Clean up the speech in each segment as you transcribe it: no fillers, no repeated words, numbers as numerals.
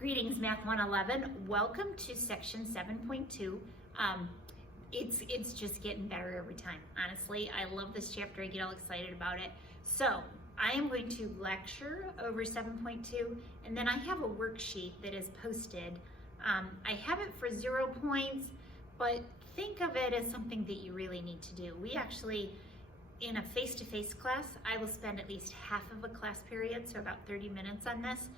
Greetings, Math 111. Welcome to section 7.2. It's just getting better every time. Honestly, I love this chapter. I get all excited about it. So I am going to lecture over 7.2, and then I have a worksheet that is posted. I have it for 0 points, but think of it as something that you really need to do. We actually, in a face-to-face class, I will spend at least half of a class period, so about 30 minutes on this,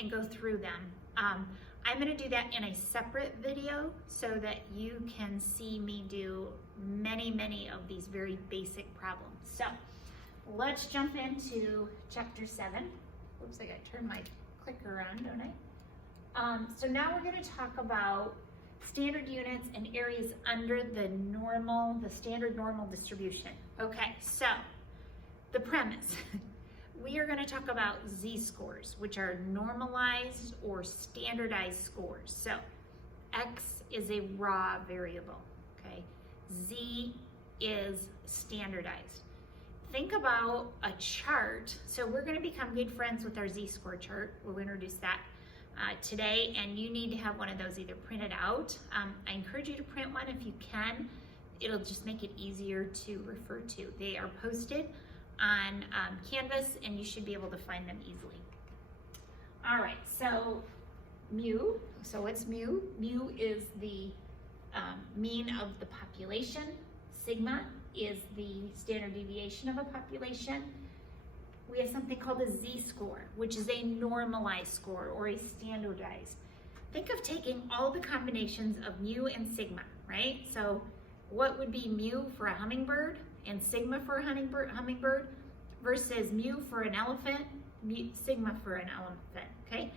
and go through them. I'm going to do that in a separate video so that you can see me do many of these very basic problems. So let's jump into chapter 7. Oops, I got to turn my clicker on, don't I? So now we're going to talk about standard units and areas under the standard normal distribution. Okay, so the premise. We are going to talk about z-scores, which are normalized or standardized scores. So x is a raw variable, okay? Z is standardized. Think about a chart. So we're going to become good friends with our z-score chart. We'll introduce that today, and you need to have one of those either printed out. I encourage you to print one if you can. It'll just make it easier to refer to. They are posted on Canvas, and you should be able to find them easily. All right, so mu, so what's mu? Mu is the mean of the population. Sigma is the standard deviation of a population. We have something called a z-score, which is a normalized score or a standardized. Think of taking all the combinations of mu and sigma, right? So what would be mu for a hummingbird and sigma for a hummingbird versus mu for an elephant, sigma for an elephant, okay?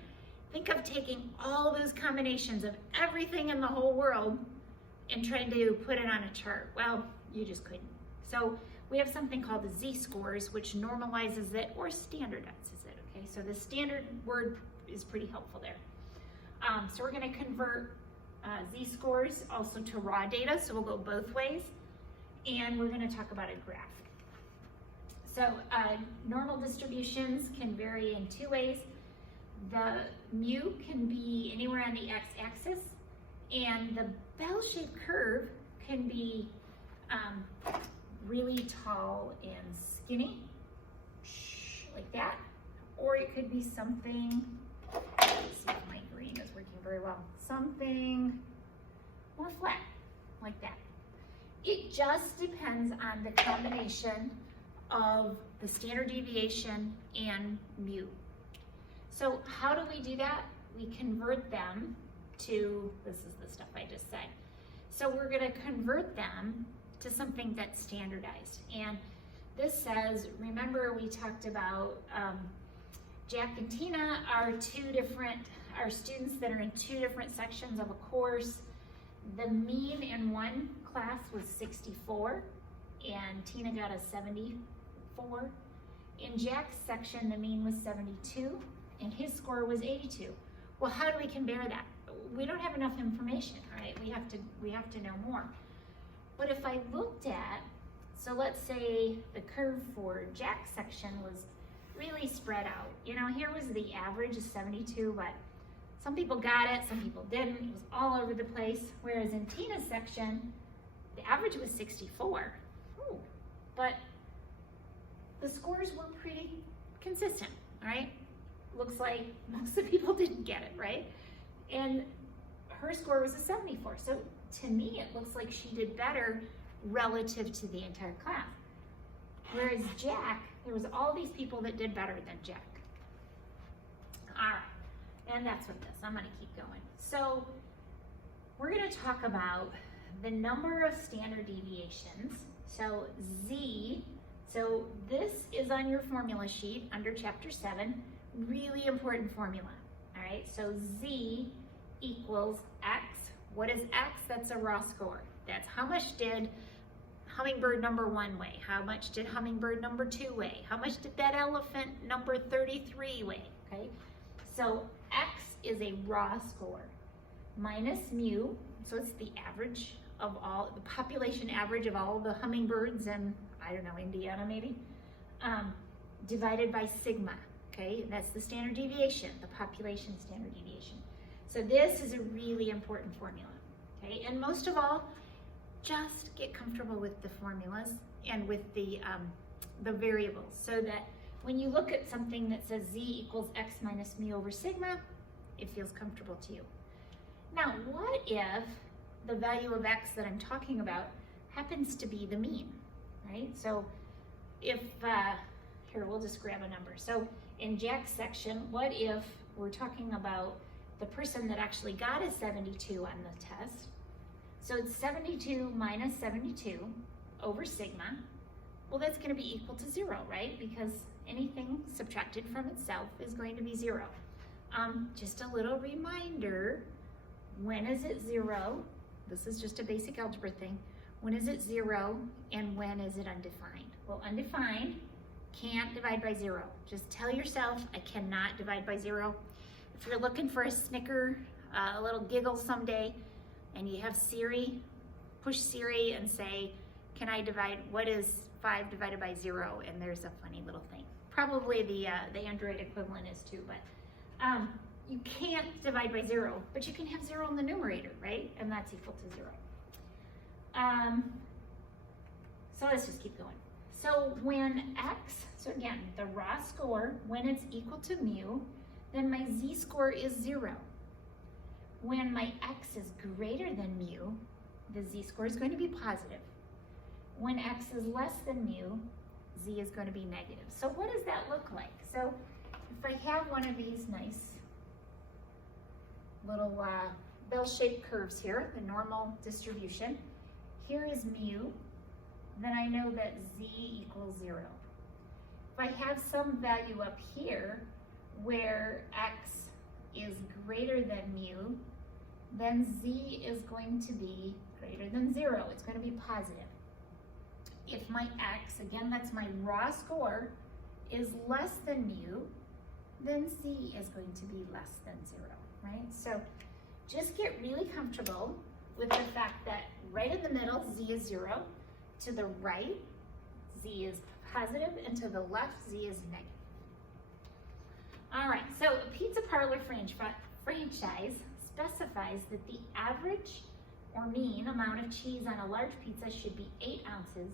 Think of taking all those combinations of everything in the whole world and trying to put it on a chart. Well, you just couldn't. So we have something called the z-scores, which normalizes it or standardizes it, okay? So the standard word is pretty helpful there. So we're gonna convert z-scores also to raw data, so we'll go both ways. And we're going to talk about a graph. So normal distributions can vary in 2 ways. The mu can be anywhere on the x-axis, and the bell-shaped curve can be really tall and skinny, like that, or it could be something, let's see if my green is working very well, something more flat, like that. It just depends on the combination of the standard deviation and mu. So how do we do that? We convert them to, this is the stuff I just said. So we're going to convert them to something that's standardized. And this says, remember we talked about Jack and Tina are students that are in 2 different sections of a course. The mean in one class was 64, and Tina got a 74. In Jack's section, the mean was 72, and his score was 82. Well, how do we compare that? We don't have enough information, right? We have to know more. But if I looked at, so let's say the curve for Jack's section was really spread out. You know, here was the average of 72, but some people got it, some people didn't. It was all over the place. Whereas in Tina's section, the average was 64. Ooh. But the scores were pretty consistent, right? Looks like most of the people didn't get it, right? And her score was a 74. So to me, it looks like she did better relative to the entire class. Whereas Jack, there was all these people that did better than Jack. All right. And that's what this, I'm going to keep going. So we're going to talk about the number of standard deviations. So Z, so this is on your formula sheet under chapter 7, really important formula. All right, so Z equals X. What is X? That's a raw score. That's how much did hummingbird number 1 weigh? How much did hummingbird number 2 weigh? How much did that elephant number 33 weigh? Okay. So X is a raw score minus mu, so it's the average of all, the population average of all the hummingbirds in, I don't know, Indiana maybe, divided by sigma, okay? That's the standard deviation, the population standard deviation. So this is a really important formula, okay? And most of all, just get comfortable with the formulas and with the variables so that when you look at something that says z equals x minus mu over sigma, it feels comfortable to you. Now, what if the value of x that I'm talking about happens to be the mean, right? So if, here, we'll just grab a number. So in Jack's section, what if we're talking about the person that actually got a 72 on the test? So it's 72 minus 72 over sigma. Well, that's going to be equal to 0, right? Because anything subtracted from itself is going to be 0. Just a little reminder, when is it 0? This is just a basic algebra thing. When is it 0 and when is it undefined? Well, undefined can't divide by 0. Just tell yourself, I cannot divide by 0. If you're looking for a snicker, a little giggle someday, and you have Siri, push Siri and say, can I divide, what is 5 divided by 0? And there's a funny little thing. Probably the Android equivalent is too, but you can't divide by 0, but you can have 0 in the numerator, right? And that's equal to 0. So let's just keep going. So when x, so again, the raw score, when it's equal to mu, then my z-score is 0. When my x is greater than mu, the z-score is going to be positive. When x is less than mu, z is going to be negative. So what does that look like? So if I have one of these nice little bell-shaped curves here, the normal distribution, here is mu, then I know that z equals 0. If I have some value up here where x is greater than mu, then z is going to be greater than 0. It's going to be positive. If my x, again, that's my raw score, is less than mu, then z is going to be less than 0, right? So just get really comfortable with the fact that right in the middle, z is 0. To the right, z is positive, and to the left, z is negative. All right, so a pizza parlor franchise specifies that the average or mean amount of cheese on a large pizza should be 8 ounces,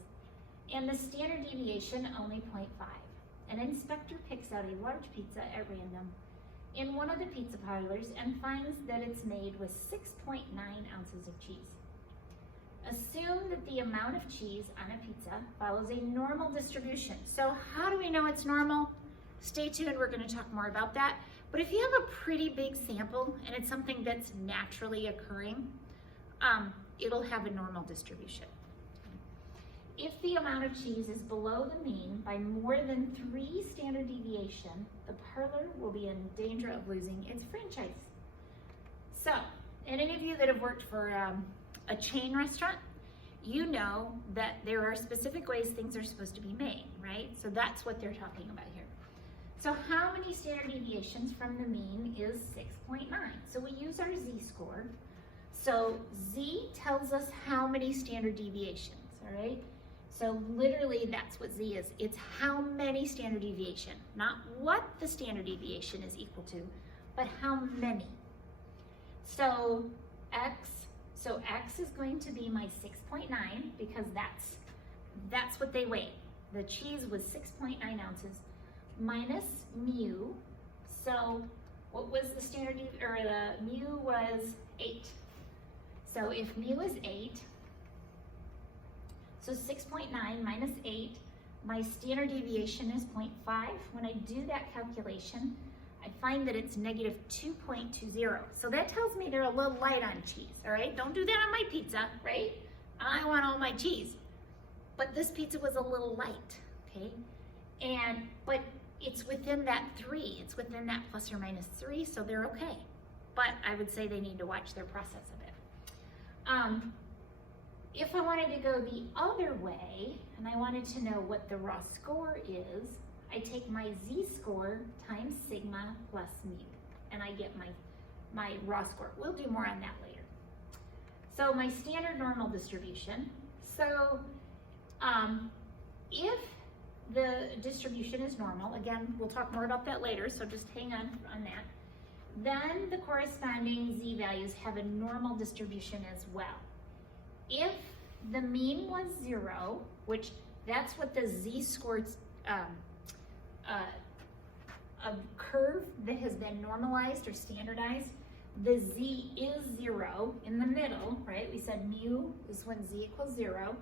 and the standard deviation only 0.5. An inspector picks out a large pizza at random in one of the pizza parlors and finds that it's made with 6.9 ounces of cheese. Assume that the amount of cheese on a pizza follows a normal distribution. So how do we know it's normal? Stay tuned, we're going to talk more about that. But if you have a pretty big sample and it's something that's naturally occurring, it'll have a normal distribution. If the amount of cheese is below the mean by more than 3 standard deviation, the parlor will be in danger of losing its franchise. So, and any of you that have worked for a chain restaurant, you know that there are specific ways things are supposed to be made, right? So that's what they're talking about here. So how many standard deviations from the mean is 6.9? So we use our z-score. So z tells us how many standard deviations, all right? So literally that's what z is. It's how many standard deviation, not what the standard deviation is equal to, but how many. So x is going to be my 6.9 because that's what they weighed. The cheese was 6.9 ounces minus mu. So what was the standard, or the mu was 8. So if mu is 8, so 6.9 minus 8, my standard deviation is 0.5. When I do that calculation, I find that it's negative 2.20. So that tells me they're a little light on cheese, all right? Don't do that on my pizza, right? I want all my cheese. But this pizza was a little light, okay? But it's within that 3. It's within that plus or minus 3, so they're okay. But I would say they need to watch their process a bit. If I wanted to go the other way, and I wanted to know what the raw score is, I take my z-score times sigma plus mu, and I get my raw score. We'll do more on that later. So my standard normal distribution. So if the distribution is normal, again, we'll talk more about that later, so just hang on that, then the corresponding z values have a normal distribution as well. If the mean was 0, which that's what the z-score, a curve that has been normalized or standardized, the z is 0 in the middle, right? We said mu is when z equals 0,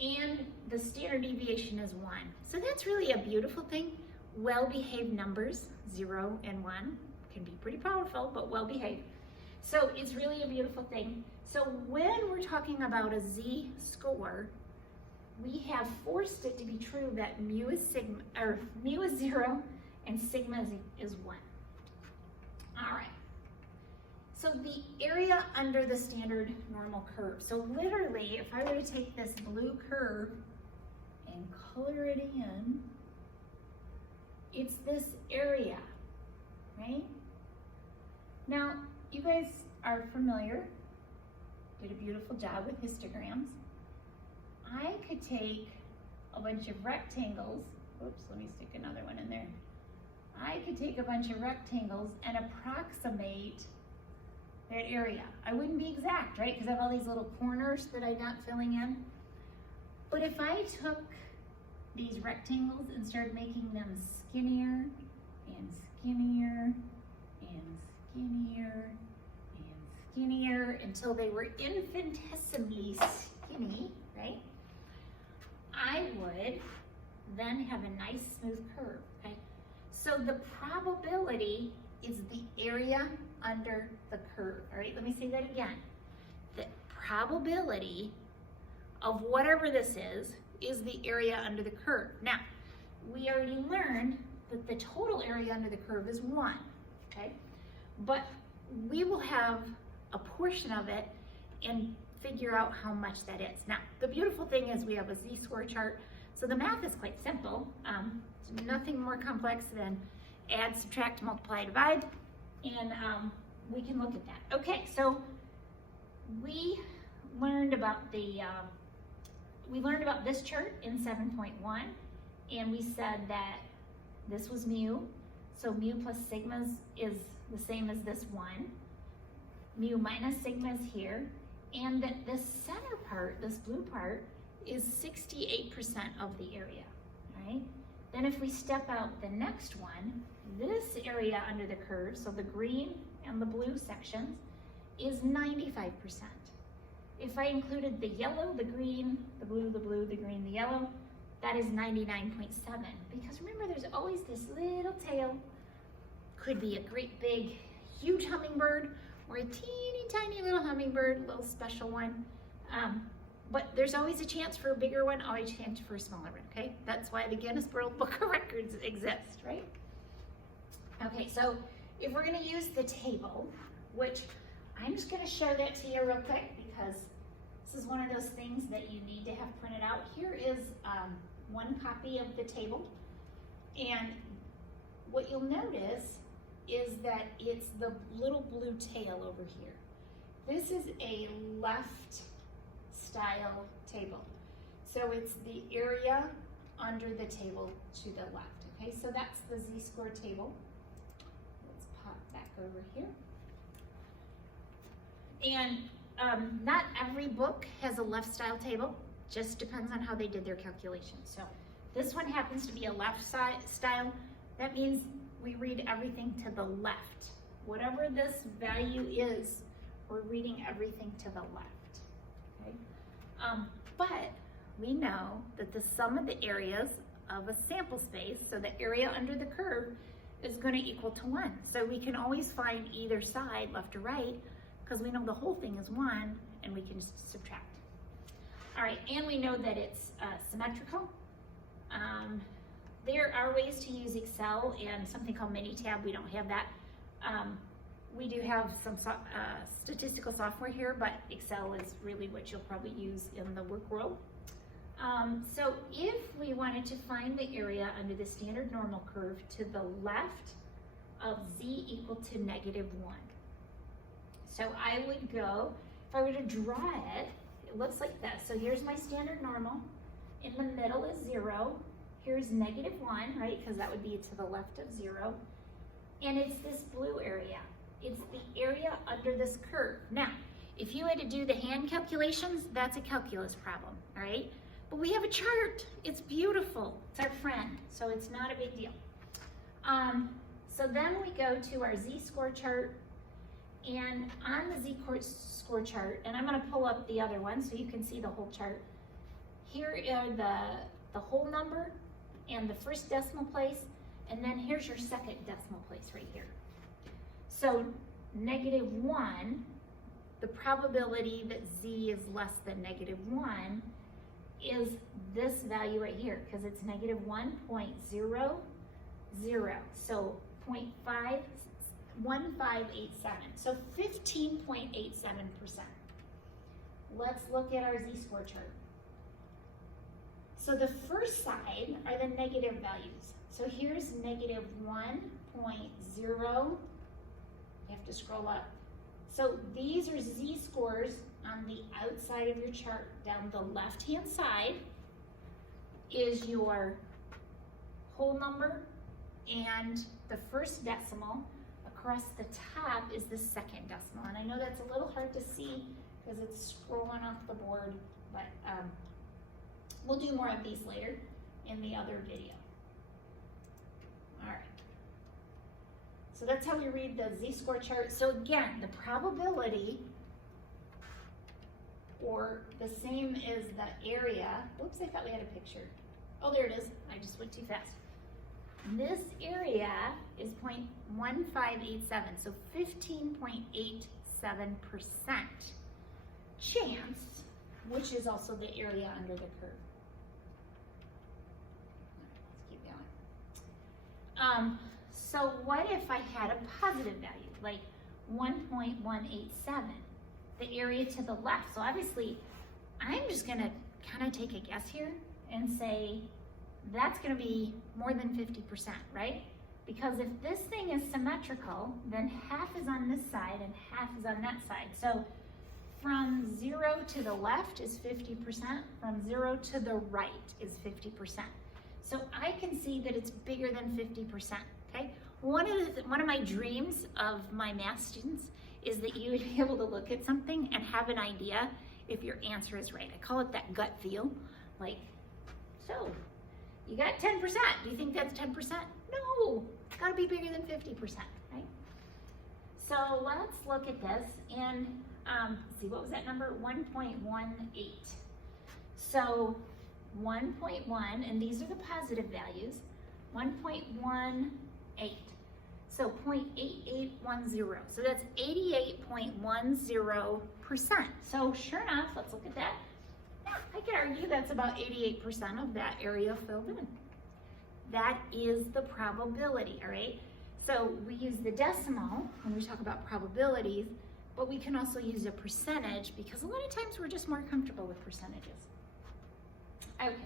and the standard deviation is 1. So that's really a beautiful thing. Well-behaved numbers, 0 and 1, can be pretty powerful, but well-behaved. So it's really a beautiful thing. So when we're talking about a z-score, we have forced it to be true that mu is 0 and sigma is 1. All right. So the area under the standard normal curve. So literally, if I were to take this blue curve and color it in, it's this area, right? Now, you guys are familiar, did a beautiful job with histograms. I could take a bunch of rectangles, oops, let me stick another one in there. I could take a bunch of rectangles and approximate that area. I wouldn't be exact, right? Because I have all these little corners that I'm not filling in. But if I took these rectangles and started making them skinnier and skinnier and skinnier and skinnier until they were infinitesimally skinny, right? I would then have a nice smooth curve, okay? So the probability is the area under the curve, all right? Let me say that again. The probability of whatever this is the area under the curve. Now, we already learned that the total area under the curve is 1, okay? But we will have a portion of it and figure out how much that is. Now, the beautiful thing is we have a z-score chart, so the math is quite simple. It's nothing more complex than add, subtract, multiply, divide, and we can look at that. Okay, so we learned about this chart in 7.1, and we said that this was mu, so mu plus sigma is the same as this 1. Mu minus sigma is here, and that this center part, this blue part, is 68% of the area, all right? Then if we step out the next one, this area under the curve, so the green and the blue sections, is 95%. If I included the yellow, the green, the blue, the blue, the green, the yellow, that is 99.7. Because remember, there's always this little tail. Could be a great big, huge hummingbird, or a teeny tiny little hummingbird, little special one. But there's always a chance for a bigger one, always a chance for a smaller one, okay? That's why the Guinness World Book of Records exists, right? Okay, so if we're gonna use the table, which I'm just gonna show that to you real quick because this is one of those things that you need to have printed out. Here is one copy of the table, and what you'll notice is that it's the little blue tail over here. This is a left style table. So it's the area under the table to the left, okay? So that's the z-score table. Let's pop back over here. And not every book has a left style table, just depends on how they did their calculations. So this one happens to be a left style. That means we read everything to the left. Whatever this value is, we're reading everything to the left, okay? But we know that the sum of the areas of a sample space, so the area under the curve, is going to equal to 1. So we can always find either side, left or right, because we know the whole thing is 1, and we can just subtract. All right, and we know that it's symmetrical. There are ways to use Excel and something called Minitab. We don't have that. We do have some statistical software here, but Excel is really what you'll probably use in the work world. So if we wanted to find the area under the standard normal curve to the left of z equal to -1. So I would go, if I were to draw it, it looks like this. So here's my standard normal. In the middle is 0. Here's -1, right? Because that would be to the left of 0. And it's this blue area. under this curve. Now, if you had to do the hand calculations, that's a calculus problem, all right? But we have a chart. It's beautiful. It's our friend, so it's not a big deal. So then we go to our z-score chart, and on the z-score chart, and I'm going to pull up the other one so you can see the whole chart. Here are the whole number and the first decimal place, and then here's your second decimal place right here. So -1, the probability that z is less than -1 is this value right here, because it's -1.00. So 0.1587. So 15.87%. Let's look at our z-score chart. So the first side are the negative values. So here's -1.0. You have to scroll up. So these are z-scores on the outside of your chart. Down the left-hand side is your whole number and the first decimal. Across the top is the second decimal. And I know that's a little hard to see because it's scrolling off the board, but we'll do more of these later in the other video. All right. So that's how we read the z-score chart. So again, the probability, or the same as the area. Oops, I thought we had a picture. Oh, there it is. I just went too fast. This area is 0.1587, so 15.87% chance, which is also the area under the curve. Let's keep going. So what if I had a positive value, like 1.187, the area to the left? So obviously, I'm just gonna kind of take a guess here and say that's gonna be more than 50%, right? Because if this thing is symmetrical, then half is on this side and half is on that side. So from 0 to the left is 50%, from 0 to the right is 50%. So I can see that it's bigger than 50%, okay? One of my dreams of my math students is that you would be able to look at something and have an idea if your answer is right. I call it that gut feel. Like, so, you got 10%. Do you think that's 10%? No, it's gotta be bigger than 50%, right? So let's look at this and see, what was that number? 1.18. So 1.1, and these are the positive values, 1.18. So 0.8810. So that's 88.10%. So sure enough, let's look at that. Yeah, I could argue that's about 88% of that area filled in. That is the probability, all right? So we use the decimal when we talk about probabilities, but we can also use a percentage because a lot of times we're just more comfortable with percentages. Okay.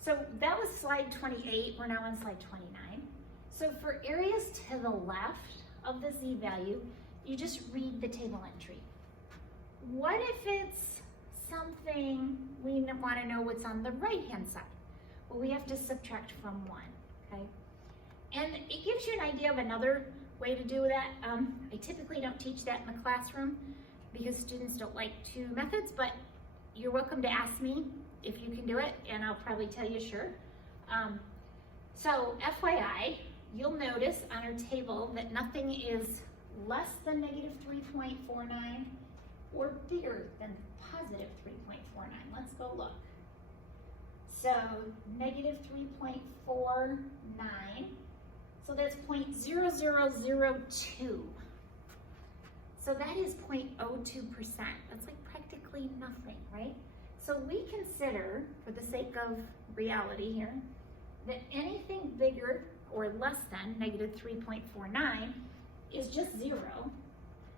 So that was slide 28. We're now on slide 29. So for areas to the left of the z-value, you just read the table entry. What if it's something we want to know what's on the right-hand side? Well, we have to subtract from 1, okay? And it gives you an idea of another way to do that. I typically don't teach that in the classroom because students don't like two methods, but you're welcome to ask me if you can do it, and I'll probably tell you sure. So FYI, you'll notice on our table that nothing is less than -3.49 or bigger than +3.49. Let's go look. So -3.49, so that's 0.0002. So that is 0.02%. That's like practically nothing, right? So we consider, for the sake of reality here, that anything bigger or less than -3.49 is just 0.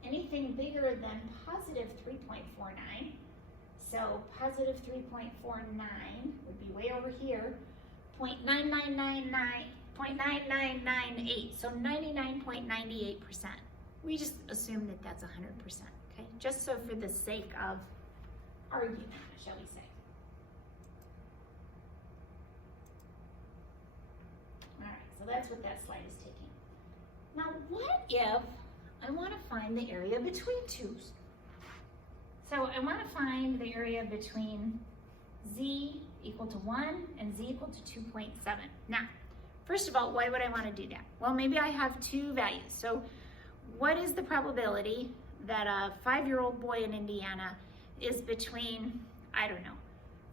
Anything bigger than +3.49, so +3.49 would be way over here, 0.9998, so 99.98%. We just assume that that's 100%, okay? Just so for the sake of argument, shall we say. All right, so that's what that slide is taking. Now, what if I I want to find the area between 2's. So I want to find the area between z equal to 1 and z equal to 2.7. Now, first of all, why would I want to do that? Well, maybe I have two values. So what is the probability that a 5-year-old boy in Indiana is between, I don't know,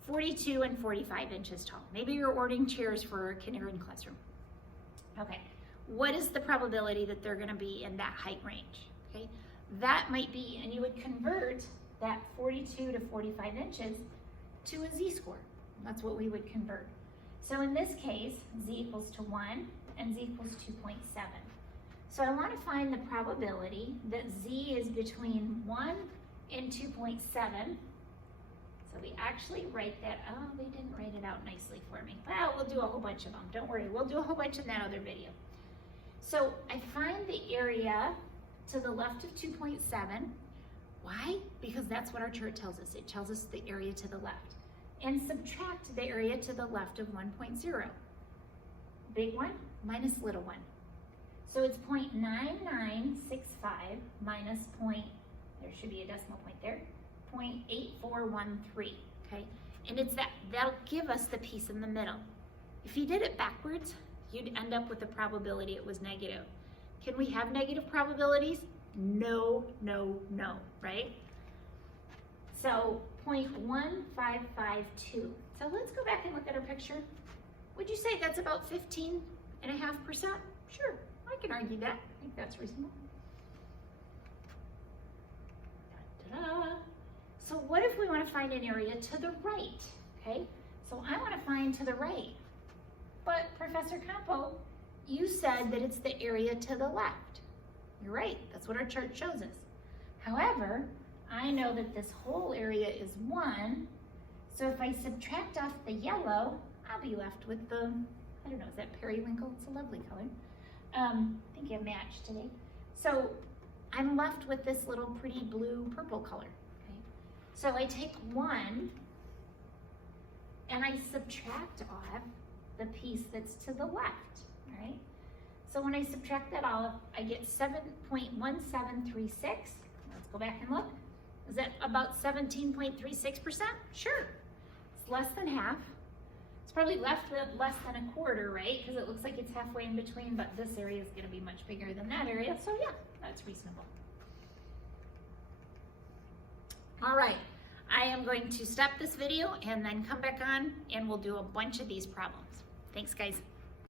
42 and 45 inches tall? Maybe you're ordering chairs for a kindergarten classroom. Okay, what is the probability that they're going to be in that height range? Okay, that might be, and you would convert that 42 to 45 inches to a z-score. That's what we would convert. So in this case, z equals to 1 and z equals 2.7. So I want to find the probability that z is between 1 and 2.7. So we actually write that, oh, they didn't write it out nicely for me. Well, we'll do a whole bunch of them. Don't worry, we'll do a whole bunch in that other video. So I find the area to the left of 2.7. Why? Because that's what our chart tells us. It tells us the area to the left. And subtract the area to the left of 1.0. Big one minus little one. So it's 0.9965 minus there should be a decimal point there, 0.8413, okay? And it's that'll give us the piece in the middle. If you did it backwards, you'd end up with a probability it was negative. Can we have negative probabilities? No, no, no, right? So 0.1552. So let's go back and look at our picture. Would you say that's about 15.5%? Sure, I can argue that. I think that's reasonable. Ta-da. So what if we want to find an area to the right? Okay, so I want to find to the right. But Professor Campo, you said that it's the area to the left. You're right, that's what our chart shows us. However, I know that this whole area is 1, so if I subtract off the yellow, I'll be left with the, I don't know, is that periwinkle? It's a lovely color. I think you have matched today. So I'm left with this little pretty blue purple color, okay? So I take 1 and I subtract off the piece that's to the left, all right? So when I subtract that off, I get 7.1736. Let's go back and look. Is that about 17.36%? Sure. It's less than half. It's probably less than a quarter, right? Because it looks like it's halfway in between, but this area is going to be much bigger than that area. So yeah, that's reasonable. All right. I am going to stop this video and then come back on and we'll do a bunch of these problems. Thanks, guys.